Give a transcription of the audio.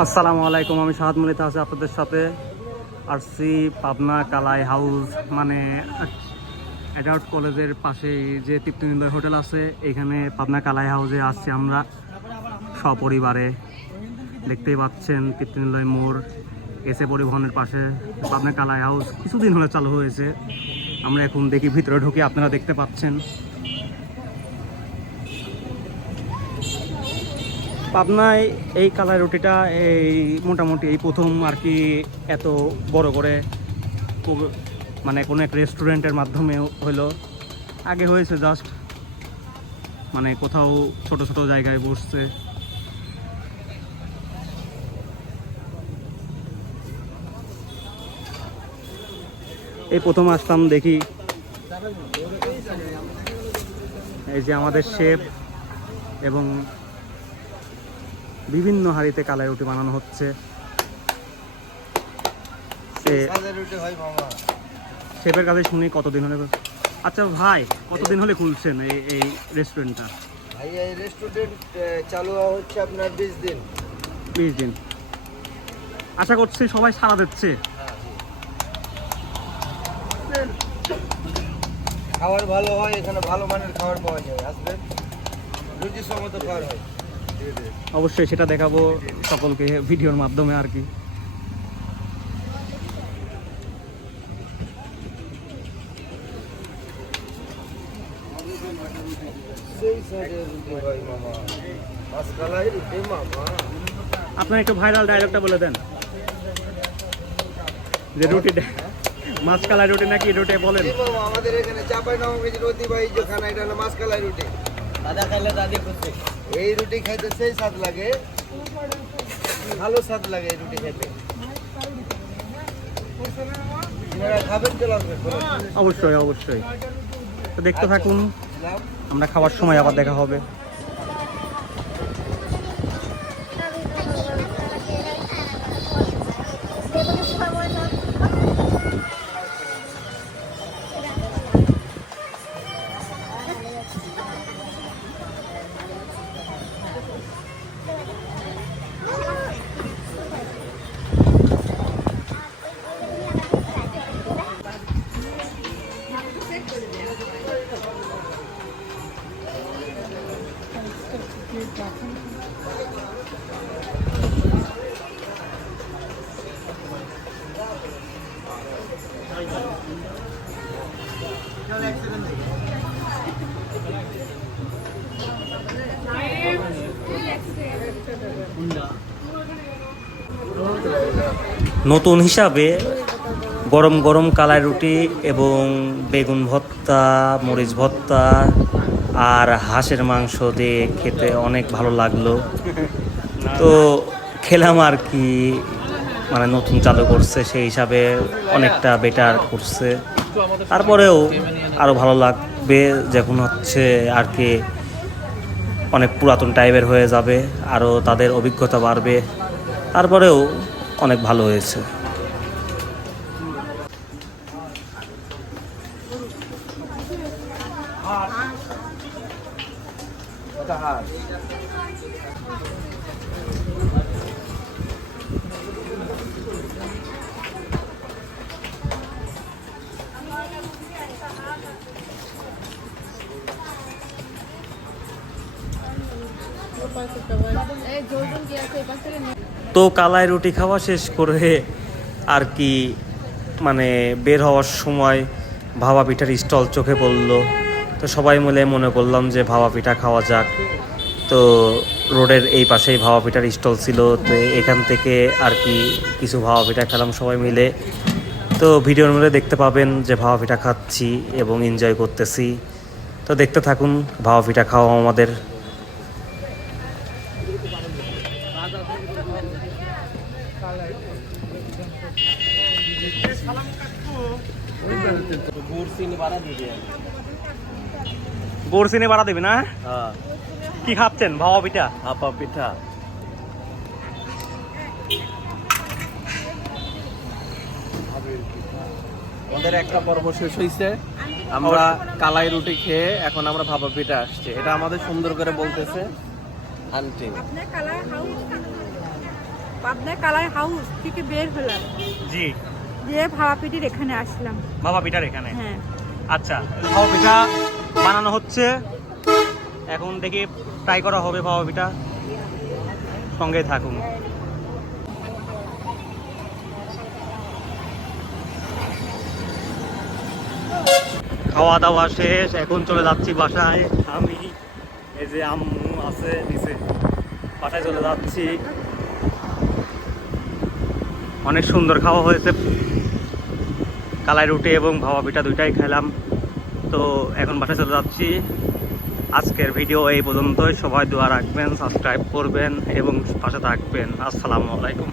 আসসালামু আলাইকুম, আমি শাহাদ মনিতা আছি আপনাদের সাথে। আসছি পাবনা কালাই হাউস, মানে অ্যাডাল্ট কলেজের পাশে যে তৃপ্তিনিলয় হোটেল আছে, এখানে পাবনা কালাই হাউসে আসছি আমরা সপরিবারে। দেখতেই পাচ্ছেন তৃপ্তিনিলয় মোড়, এসে পরিবহনের পাশে পাবনা কালাই হাউস কিছুদিন হলে চালু হয়েছে। আমরা এখন দেখি ভিতরে ঢুকে, আপনারা দেখতে পাচ্ছেন পাবনায় এই কালাই রুটিটা এই মোটামুটি এই প্রথম আর কি এত বড় করে, মানে কোনো এক রেস্টুরেন্টের মাধ্যমে হলো। আগে হয়েছে জাস্ট মানে কোথাও ছোট ছোট জায়গায় বসছে। এই প্রথম আসলাম, দেখি এই যে আমাদের শেফ এবং বিভিন্ন হাঁড়িতে কালাই রুটি বানানো হচ্ছে। শেফের কাছে শুনি কতদিন হলে। আচ্ছা ভাই, কতদিন হলে খুলছেন এই রেস্টুরেন্টটা? ভাই এই রেস্টুরেন্ট চালু হচ্ছে আপনার 20 দিন। 20 দিন। আশা করছি সবাই সাড়া দিচ্ছে। খাবার ভালো হয়, এখানে ভালো মানের খাবার পাওয়া যায়, আসবেন, রুচিসম্মত খাবার হয়। অবশ্যই সেটা দেখাবো সকলকে ভিডিওর মাধ্যমে আর কি। আপনার একটু ভাইরাল ডায়লগটা বলে দেন, যে রুটি মাছকালাই রুটি নাকি রুটি বলেন। আমাদের এখানে চাঁপাইনবাবগঞ্জের ঐতিহ্য খানা, এটা হলো মাছকালাই রুটি। দাদা খাইলে দাদি করতে, এই রুটি খাইতে সেই স্বাদ লাগে, ভালো স্বাদ লাগে এই রুটি খাইতে। খাবেন চলে আসবেন। অবশ্যই অবশ্যই, তো দেখতে থাকুন, আমরা খাওয়ার সময় আবার দেখা হবে। নতুন হিসাবে গরম গরম কালাই রুটি এবং বেগুন ভর্তা, মরিচ ভর্তা আর হাঁসের মাংস দিয়ে খেতে অনেক ভালো লাগলো। তো খেলাম আর কি, মানে নতুন চালু করছে সেই হিসাবে অনেকটা বেটার করছে। তারপরেও আরও ভালো লাগবে যখন হচ্ছে আর কি অনেক পুরাতন টাইপের হয়ে যাবে, আরও তাদের অভিজ্ঞতা বাড়বে। তারপরেও অনেক ভালো হয়েছে। তো কালাই রুটি খাওয়া শেষ করে আর কি মানে বের হওয়ার সময় ভাপা পিঠার স্টল চোখে পড়লো। তো সবাই মিলে মনে করলাম যে ভাপা পিঠা খাওয়া যাক। তো রোডের এই পাশেই ভাপা পিঠার স্টল ছিল, তো এখান থেকে আর কি কিছু ভাপা পিঠা খেলাম সবাই মিলে। তো ভিডিওর মধ্যে দেখতে পাবেন যে ভাপা পিঠা খাচ্ছি এবং এনজয় করতেছি। তো দেখতে থাকুন ভাপা পিঠা খাওয়া আমাদের। গুড় চিনি বাড়া দিবি না? কি খাচ্ছেন? ভাপা পিঠা। ভাপা পিঠা আমাদের একটা পর্ব শেষ হয়েছে, আমরা কালাই রুটি খেয়ে এখন আমরা ভাপা পিঠা আসছে। এটা আমাদের সুন্দর করে বলতেছে আন্টি। পাবনা কালাই হাউস থেকে বের হলাম, জি, দিয়ে ভাপা পিঠির এখানে আসলাম। ভাপা পিঠার এখানে। হ্যাঁ, আচ্ছা, ভাপা পিঠা বানানো হচ্ছে, এখন দেখি ট্রাই করা হবে ভাপা পিঠা, সঙ্গে থাকুন। খাওয়া দাওয়া শেষ, এখন চলে যাচ্ছি বাসায়। আমি এই যে আম্মু আছে নিচে, বাসায় চলে যাচ্ছি। অনেক সুন্দর খাওয়া হয়েছে, কালাই রুটি এবং ভাপা পিঠা দুইটাই খেলাম। তো এখন বাসায় চলে যাচ্ছি। আজকের ভিডিও এই পর্যন্তই। সবাই দোয়া রাখবেন, সাবস্ক্রাইব করবেন এবং পাশে থাকবেন। আসসালামু আলাইকুম।